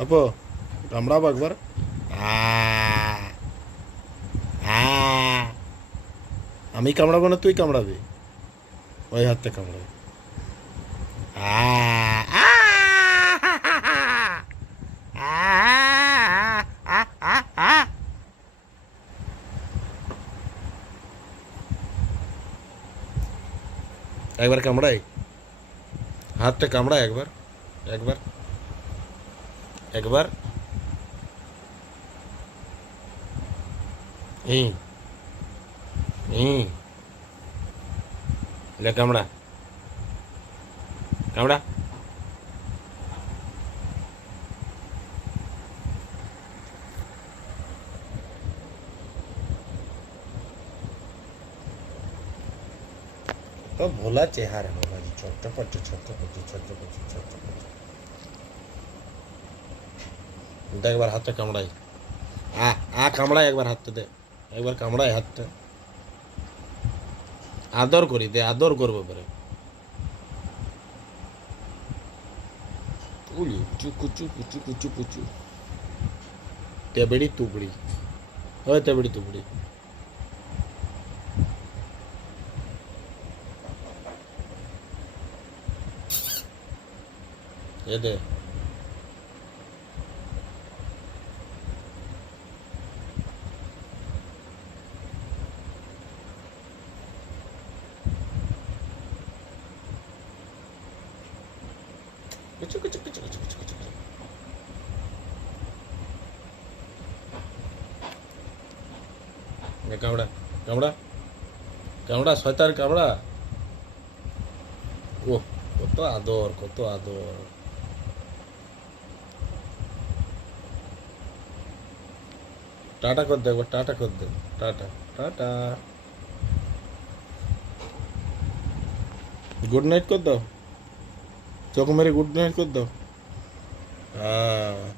আপু কামড়াবো একবার। আ আ আমি কামড়াবো না তুই কামড়াবি? ওই হাতে কামড়াবি। আ আ একবার কামড়াই, হাতটা কামড়াই একবার, একবার, একবার। ই ই লে কামড়া, কামড়া। তো ভোলা চেহারা বাবাজি, ছট্টপট্ট ছট্টপট্ট ছট্টপট্ট ছট্টপট্ট। একবার হাতটা কামড়াই। আ আ কামড়াই একবার হাতটা দে, একবার কামড়াই হাতটা। আদর করি দে, আদর করবো পরে। উলি চুকু চুকু চুকু চুকু চু। তেবড়ি তুবড়ি, ওই তেবড়ি তুবড়ি। এ দে। কুচু কুচু কুচু কুচু কুচু কুচু কুচু। কামড়া, কামড়া, কামড়া, শয়তান কামড়া। ও কত আদর, কত আদর। টাটা কর দে একবার, টাটা কর দে। টাটা, টাটা। গুড নাইট কর দাও, চোখ মেরে গুড নাইট কর দাও। হ্যাঁ।